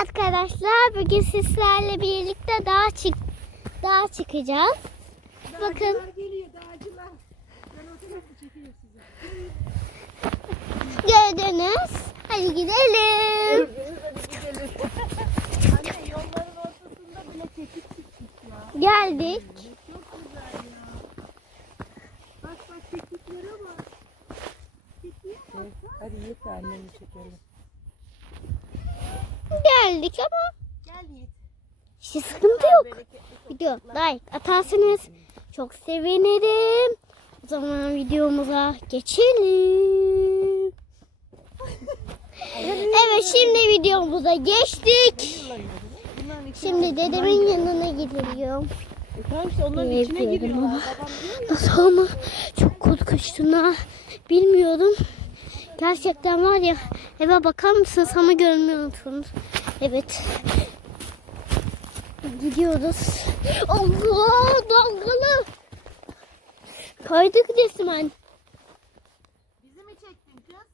arkadaşlar bugün sizlerle birlikte dağa çık dağa çıkacağız. Bakın Dağcılar geliyor dağcılar. Ben size. gördünüz. Hadi gidelim. Anne yolların ortasında bile kekik çıkmış ya. Geldik. Çok güzel ya. Bak bak kekiklere bak. Kekiğe bak. Hadi Yiğit annemi çekelim. Geldik ama Gel Yiğit. işte sıkıntı yok. Video like atarsanız çok sevinirim. O zaman videomuza geçelim. Evet şimdi videomuza geçtik. Şimdi dedemin yanına gidiyorum. E tamam işte onların içine giriyorlar. Nasıl ama çok korkunçtu ha. Bilmiyordum. Gerçekten var ya eve bakar mısınız ama görmüyorsunuz. Evet. Gidiyoruz. Allah dalgalı. Kaydık resmen. Bizi mi çektin kız?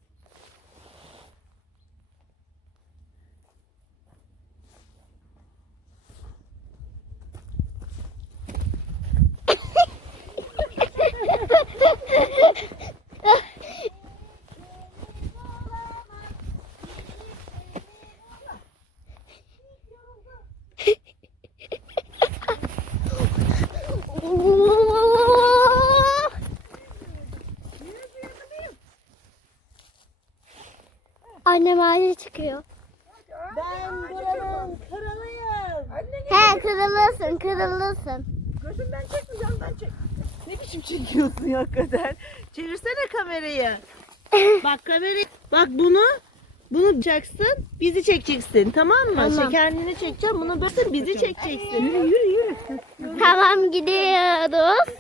Annem aile çıkıyor. Ben buranın kralıyım. He kırılırsın kırılırsın. Gözümden çekme yandan çek. Ne biçim çekiyorsun ya hakikaten? Çevirsene kamerayı. Bak kamerayı. Bak bunu bunu yapacaksın. Bizi çekeceksin tamam mı? Tamam. Şey, kendini çekeceğim. Bunu böyle bizi çekeceksin. Yürü yürü yürü. Tamam gidiyoruz.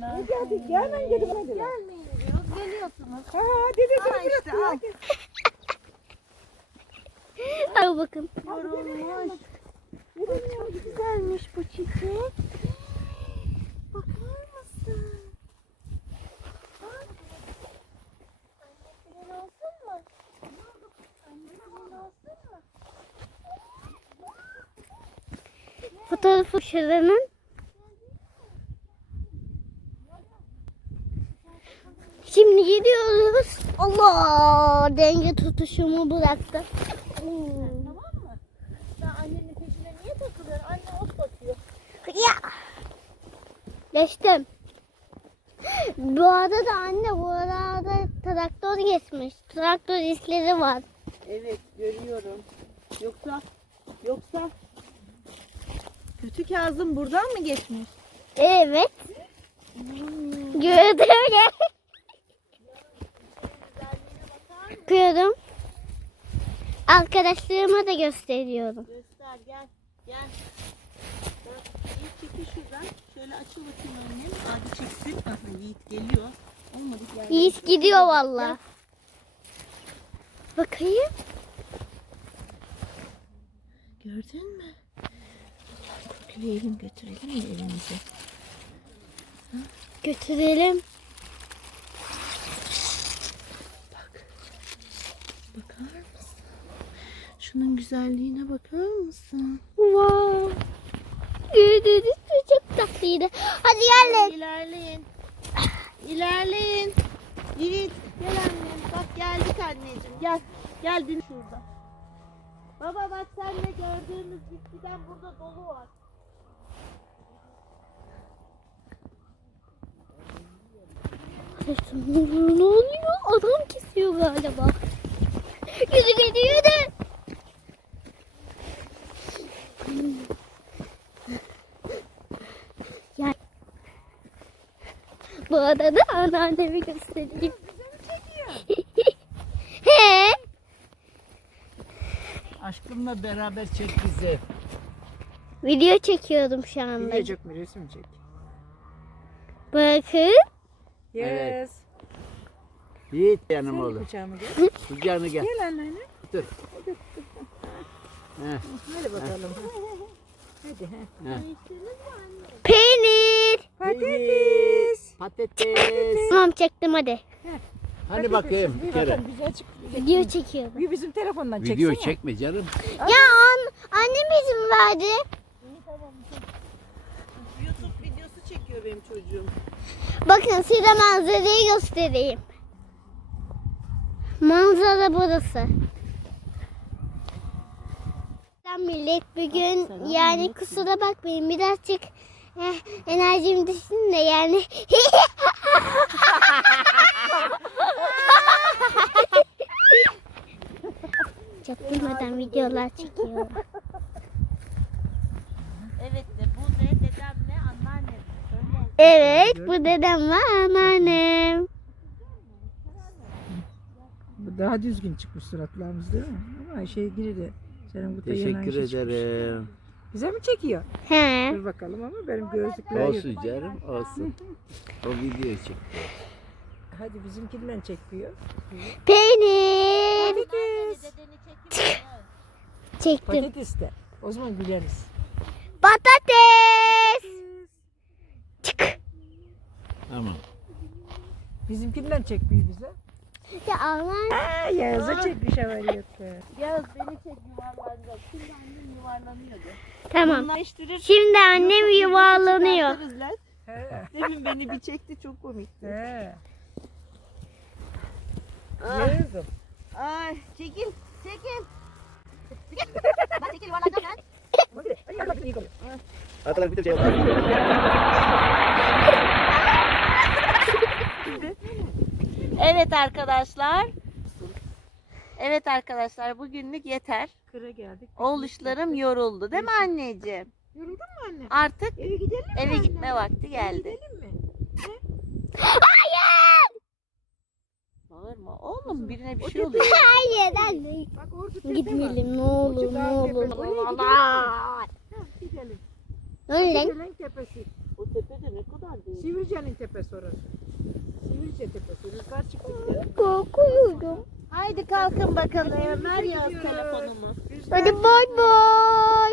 Hadi gelmeyin dedim. Gelmeyin diyoruz. Geliyorsunuz. Ha dedi dedi. işte al. Bakın. Yorulmuş. Çok güzelmiş bu çiçek. Bakar mısın? Fotoğrafı şuranın. Şimdi gidiyoruz. Allah denge tutuşumu bıraktı. Tamam mı? Sen annenin peşine niye takılıyorsun? Anne ot bakıyor. Ya. Geçtim. Bu arada anne bu arada traktör geçmiş. Traktör izleri var. Evet görüyorum. Yoksa yoksa kötü Kazım buradan mı geçmiş? Evet. Gördüm ya. Gördüm. Arkadaşlarıma da gösteriyorum. Göster gel gel. Bak, Yiğit çekil şuradan. Şöyle açıl bakayım annem. Hadi çeksin. Aha Yiğit geliyor. Olmadı gel. Yiğit gidiyor valla. Bakayım. Gördün mü? Kokleyelim götürelim mi evimize? Götürelim. Bak. Bakar mısın? Şunun güzelliğine bakar mısın? Wow. Çok tatlıydı. Hadi gelin. İlerleyin. İlerleyin. Yiğit gel annem. Bak geldik anneciğim. Gel. Geldin şurada. Baba bak sen de gördüğümüz bitkiden burada dolu var. Ne oluyor? Adam kesiyor galiba. Yüzü gidiyor da. Ya. Bu arada anneannemi göstereyim. He. Aşkımla beraber çek bizi. Video çekiyorum şu anda. Video çekme resim çek. Bakın. Evet. Yiğit yanım oğlum. Kucağıma gel. Kucağına gel. Gel anneanne. Dur. Heh, Hadi bakalım. Hadi. heh. Peynir. Patates. Patates. Tamam çektim hadi. Hani bakayım bir kere. Bize çık. Video çekiyorum. Bir bizim telefondan çeksene. Video çekme canım. Ya an, annem izin verdi. YouTube videosu çekiyor benim çocuğum. Bakın size manzarayı göstereyim. Manzara burası. Millet bugün yani kusura bakmayın birazcık enerjim düşsün de yani. Çaktırmadan videolar çekiyorum. Evet de bu ne dedem ne anneannem. Söyle. Evet bu dedem ve anneannem. Bu daha düzgün çıkmış suratlarımız değil mi? Ama şey giri de. Teşekkür çıkmış. ederim. Bize mi çekiyor? He. Dur bakalım ama benim gözlükler yok. Olsun canım olsun. O videoyu çek. Hadi bizimkinden çekiyor. Peynir. Patates. Çektim. Patates de. O zaman güleriz. Patates. Çık. Tamam. Bizimkinden çekmiyor bize. Ya. Aa, Yağız'a çekmiş ameliyatı. Yağız beni çek yuvarlanacak. Şimdi annem yuvarlanıyordu. Tamam. Bunlaştırır. Şimdi annem yuvarlanıyor. Çıkartırız lan. He. Demin beni bir çekti çok komikti. He. Ah. Yağız'ım. Ay çekil çekil. Bak çekil yuvarlanacağım lan. Oluyor. Atalar bir de şey Evet arkadaşlar. Evet arkadaşlar bugünlük yeter. Kıra geldik. Oğluşlarım yoruldu değil mi anneciğim? Yoruldun mu anne? Artık Eve gidelim mi eve anne? gitme vakti Eve geldi. Gidelim mi? Bağırma oğlum birine bir şey oluyor. Hayır anne. Bak orada tepe. Gitmeyelim ne olur ne olur. Oraya gidelim. Öyle. Sivrice'nin tepesi. Bu tepede ne kadar değil. Sivrice'nin tepesi orası. Sivrice tepesi. Rüzgar çıktı gidelim. Korkuyorum. Haydi kalkın bakalım. Ver yaz telefonumu. Hadi bay bay.